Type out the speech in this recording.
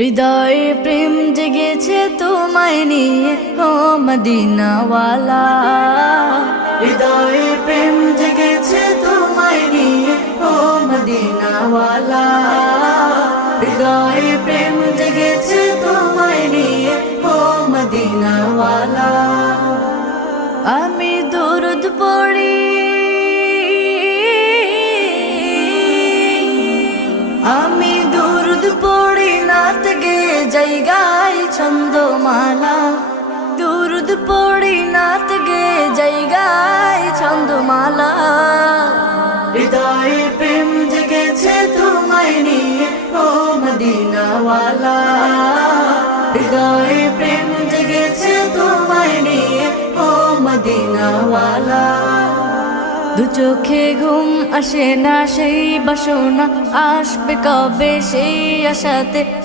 হৃদয়ে প্রেম জেগেছে তোমায় নিয়ে ও মদিনাওয়ালা। হৃদয়ে প্রেম জেগেছে তোমায় নিয়ে ও মদিনাওয়ালা। হৃদয়ে প্রেম জেগেছে তোমায় নিয়ে ও মদিনাওয়ালা। আমি দুরুদ পড়ি, আমি দুরুদ পড়ি, নাত গে যাই গাই ছন্দমালা। দুরুদ পড়ি, নাত গে যাই গাই ছন্দমালা। হৃদয়ে প্রেম জেগেছে তোমায় নিয়ে ও মদিনাওয়ালা। হৃদয়ে প্রেম জেগেছে তোমায় নিয়ে ও মদিনাওয়ালা। দু চোখে ঘুম আসে না সেই বাসনা, আসবে কবে সেই আশাতে